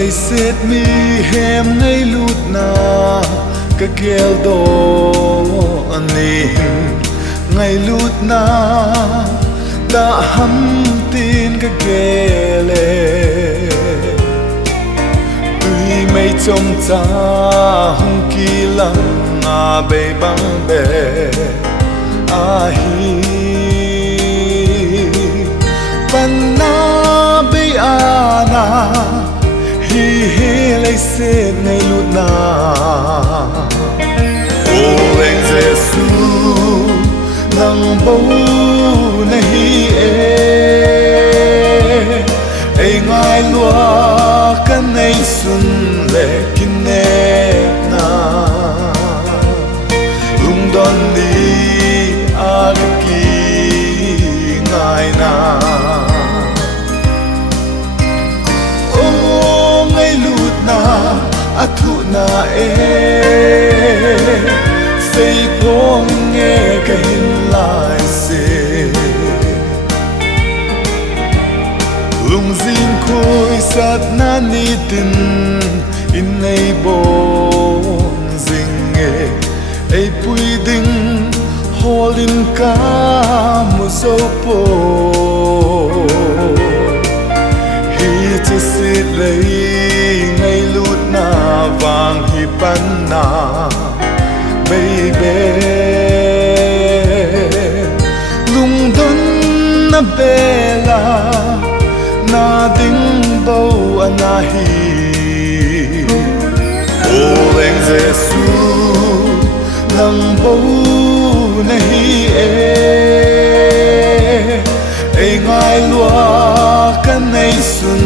lấy xét mi hem ngay lút na cái kêu đồ anh ngay lút na đã hâm tin cái ghê lệ tuy mây trong cha hung kỳ lăng à bề băng bề à hi ban na bề à na hi hi lấy xét ngay lút na ô lên Giêsu nang bầu nahi e ngai lua kan nei sun le kine na lung don ni agki ngai na o ngai lut na athu na say phong nghe cái hình lại xe lung zin khôi sát na ni tin in nay bông zing nghe ai pui ding holin ka mu so po hi che sit lấy ngay lút na vàng hi pan na baby lung dun na bela na ding bầu anahi ô lên Giêsu nang bầu nahi e ngai lua kan nei sun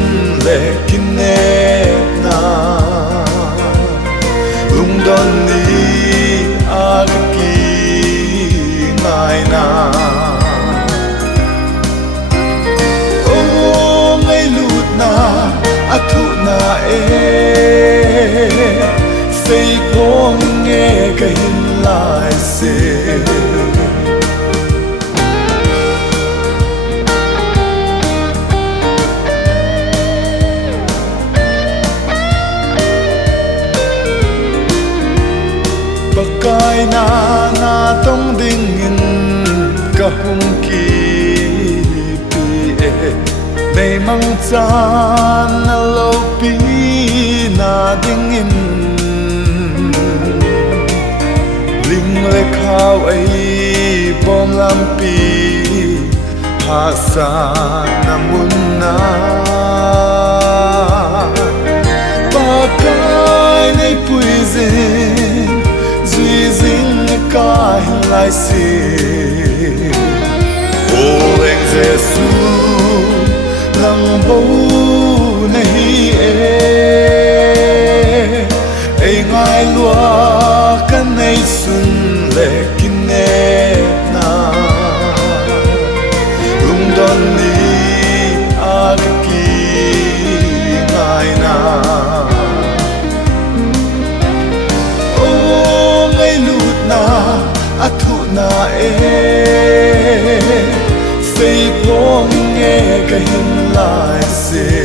le kine na lung don ni agki ngai na o ngai lut na athu na say phong nghe cái hình lại xe kai na tong ding in ka hung ki pi nei mang chan na lo pi na ding in ling le khao ai bom lam pi ha sa na mun na ba kai nei pui zin duy dinh ca hình lại xì ô lên Giêsu nang bầu nahi e ngai lua kan nei sun le kine na lung don ni agki ngai na athu na say phong nghe cái hình lại xe